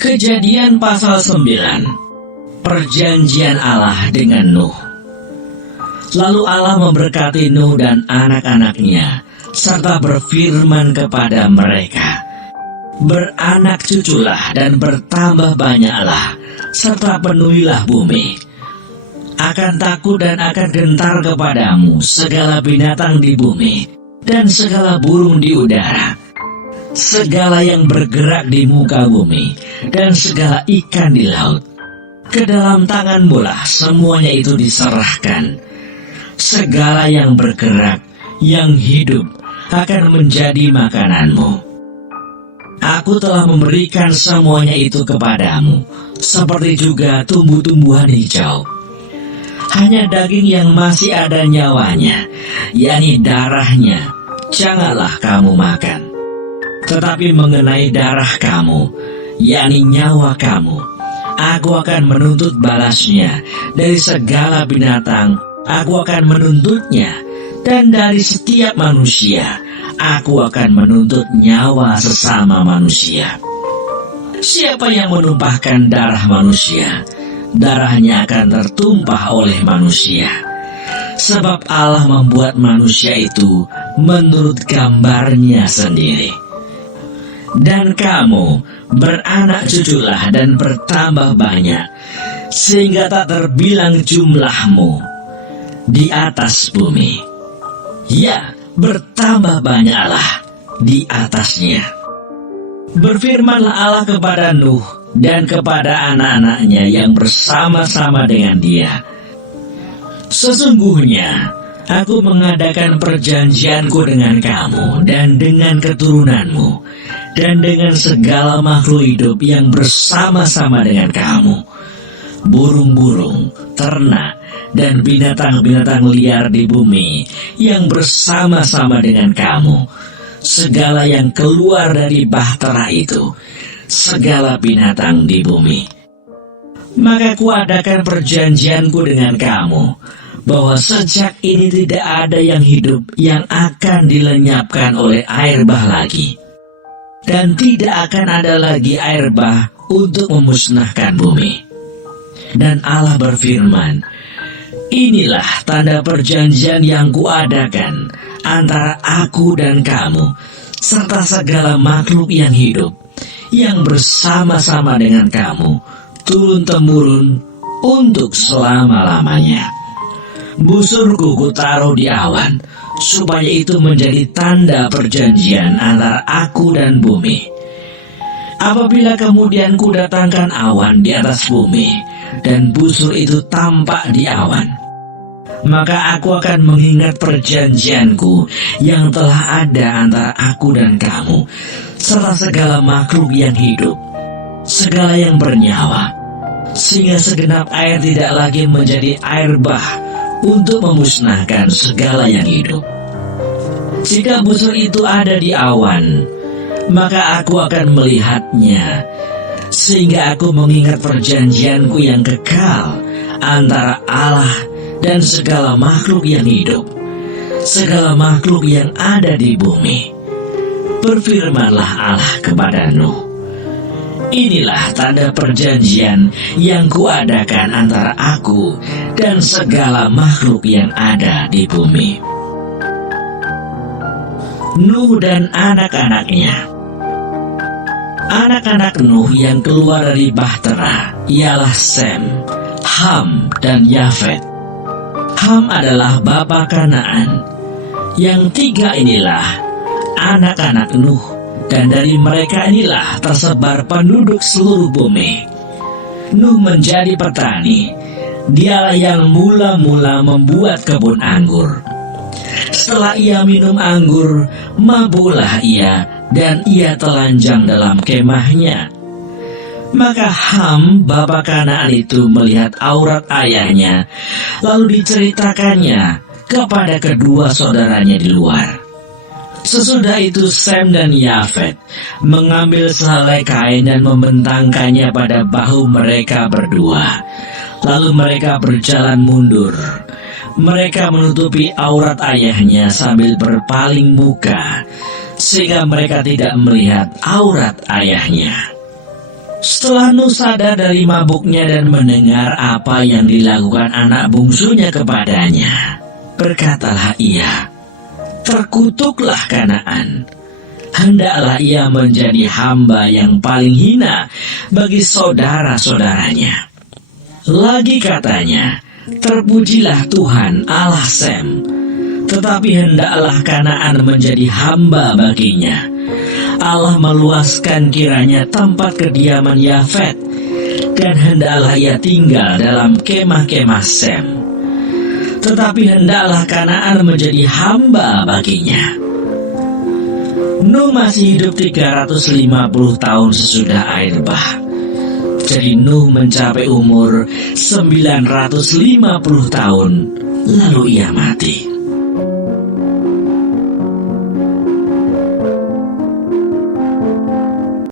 Kejadian pasal 9. Perjanjian Allah dengan Nuh. Lalu Allah memberkati Nuh dan anak-anaknya, serta berfirman kepada mereka, "Beranak cuculah dan bertambah banyaklah, serta penuhilah bumi. Akan takut dan akan gentar kepadamu segala binatang di bumi, dan segala burung di udara, segala yang bergerak di muka bumi, dan segala ikan di laut. Ke dalam tanganmu lah semuanya itu diserahkan. Segala yang bergerak, yang hidup, akan menjadi makananmu. Aku telah memberikan semuanya itu kepadamu, seperti juga tumbuh-tumbuhan hijau. Hanya daging yang masih ada nyawanya, yakni darahnya, janganlah kamu makan. Tetapi mengenai darah kamu, yakni nyawa kamu, aku akan menuntut balasnya. Dari segala binatang, aku akan menuntutnya. Dan dari setiap manusia, aku akan menuntut nyawa sesama manusia. Siapa yang menumpahkan darah manusia, darahnya akan tertumpah oleh manusia. Sebab Allah membuat manusia itu menurut gambarnya sendiri. Dan kamu beranak cuculah dan bertambah banyak, sehingga tak terbilang jumlahmu di atas bumi. Ya, bertambah banyaklah di atasnya." Berfirmanlah Allah kepada Nuh dan kepada anak-anaknya yang bersama-sama dengan dia, "Sesungguhnya aku mengadakan perjanjianku dengan kamu dan dengan keturunanmu, dan dengan segala makhluk hidup yang bersama-sama dengan kamu, burung-burung, ternak, dan binatang-binatang liar di bumi yang bersama-sama dengan kamu, segala yang keluar dari bahtera itu, segala binatang di bumi. Maka kuadakan perjanjianku dengan kamu, bahwa sejak ini tidak ada yang hidup yang akan dilenyapkan oleh air bah lagi, dan tidak akan ada lagi air bah untuk memusnahkan bumi." Dan Allah berfirman, "Inilah tanda perjanjian yang kuadakan antara aku dan kamu, serta segala makhluk yang hidup, yang bersama-sama dengan kamu, turun-temurun untuk selama-lamanya. Busurku kutaruh di awan, supaya itu menjadi tanda perjanjian antara aku dan bumi. Apabila kemudian kudatangkan awan di atas bumi, dan busur itu tampak di awan, maka aku akan mengingat perjanjianku yang telah ada antara aku dan kamu, serta segala makhluk yang hidup, segala yang bernyawa, sehingga segenap air tidak lagi menjadi air bah untuk memusnahkan segala yang hidup. Jika busur itu ada di awan, maka aku akan melihatnya, sehingga aku mengingat perjanjianku yang kekal antara Allah dan segala makhluk yang hidup, segala makhluk yang ada di bumi." Berfirmanlah Allah kepada Nuh, "Inilah tanda perjanjian yang kuadakan antara aku dan segala makhluk yang ada di bumi." Nuh dan anak-anaknya. Anak-anak Nuh yang keluar dari bahtera ialah Sem, Ham, dan Yafet. Ham adalah bapa Kanaan. Yang tiga inilah anak-anak Nuh, dan dari mereka inilah tersebar penduduk seluruh bumi. Nuh menjadi petani. Dialah yang mula-mula membuat kebun anggur. Setelah ia minum anggur, mabuklah ia, dan ia telanjang dalam kemahnya. Maka Ham, bapa Kanaan itu, melihat aurat ayahnya, lalu diceritakannya kepada kedua saudaranya di luar. Sesudah itu Sem dan Yafet mengambil sehelai kain dan membentangkannya pada bahu mereka berdua. Lalu mereka berjalan mundur. Mereka menutupi aurat ayahnya sambil berpaling muka, sehingga mereka tidak melihat aurat ayahnya. Setelah Nuh sadar dari mabuknya dan mendengar apa yang dilakukan anak bungsunya kepadanya, berkatalah ia, "Terkutuklah Kanaan. Hendaklah ia menjadi hamba yang paling hina bagi saudara-saudaranya." Lagi katanya, "Terpujilah Tuhan Allah Sem, tetapi hendaklah Kanaan menjadi hamba baginya. Allah meluaskan kiranya tempat kediaman Yafet, dan hendaklah ia tinggal dalam kemah-kemah Sem. Tetapi hendaklah Kanaan menjadi hamba baginya." Nuh masih hidup 350 tahun sesudah air bah. Jadi Nuh mencapai umur 950 tahun, lalu ia mati.